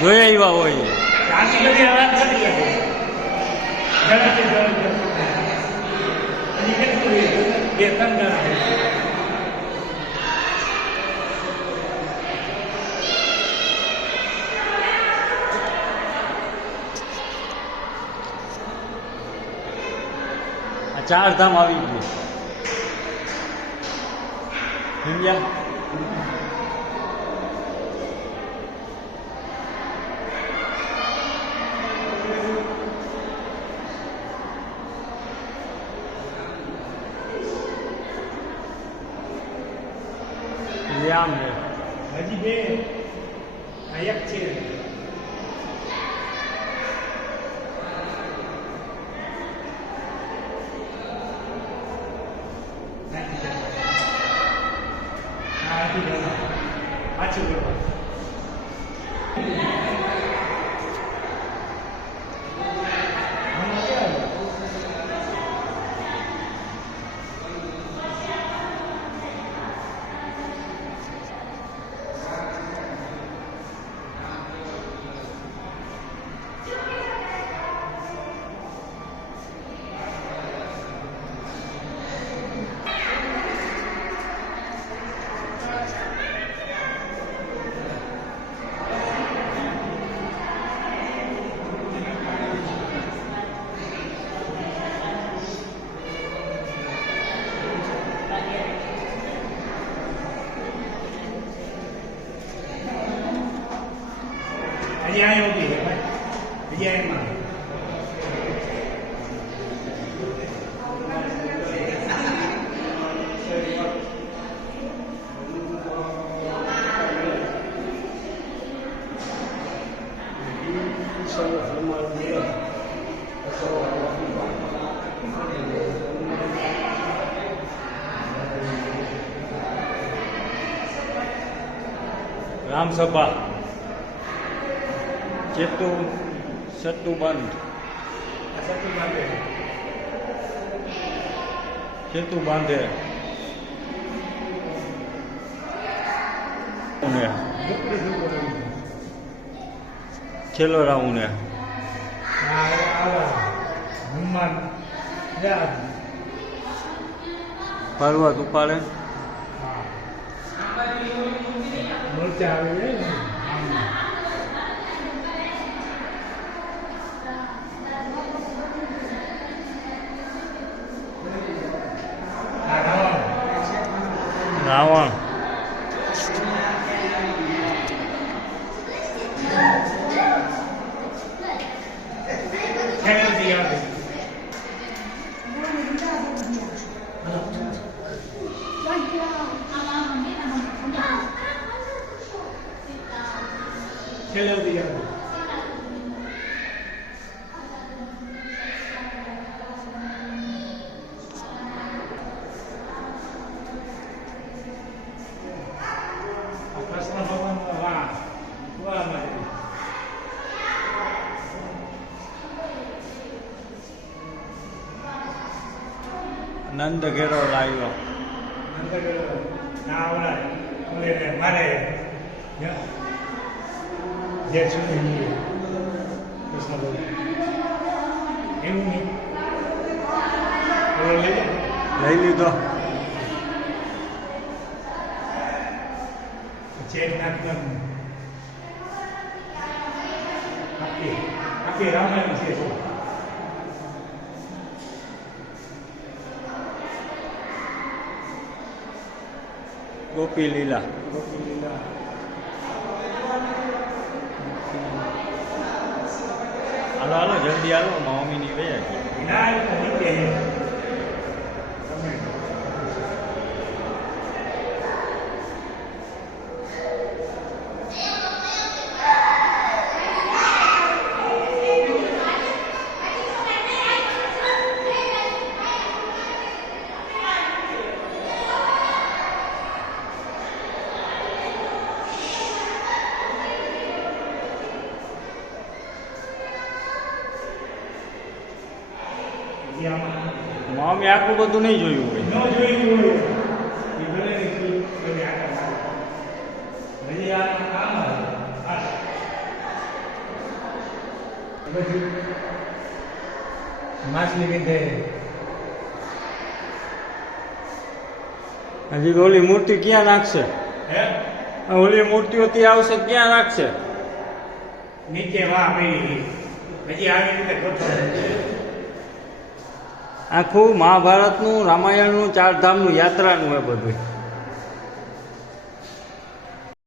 જોઈ આવ્યા હોય આટલી બધી વાત કરી કેટલું બે ત્રણ જણા ચાર ધામ આવી ગયું સમજ્યા આમ હજી બે એક છે પાછું અહીંયા ઉભી છે ભાઈ બીજા એમાં રામસભા ચેતુ સત્તુબંધ ચેતુ બાંધે છેલ્લો રાઉન્ડ ને હનુમાન પર્વત ઉપાડે મોરચા આવે રાવણ નંદ ઘેરો લાવ્યો મારે જે સુધી એવું નહીં લઈ લીધો ચેક નાખવાનું આખી રામાયણ છે ગોપી લીલા હાલો હાલો જલ્દી હાલો મમ્મીની વયા મમ્મી આટલું બધું નહીં જોયું હોય પછી માછલી વિધે હજી તો ઓલી મૂર્તિ ક્યાં નાખશે? હે ઓલી મૂર્તિઓ ત્યાં આવશે ક્યાં નાખશે? નીચે વાહ પડી હજી આવી રીતે ગોઠવાય. આખું મહાભારતનું રામાયણનું ચારધામનું યાત્રાનું એ બધું.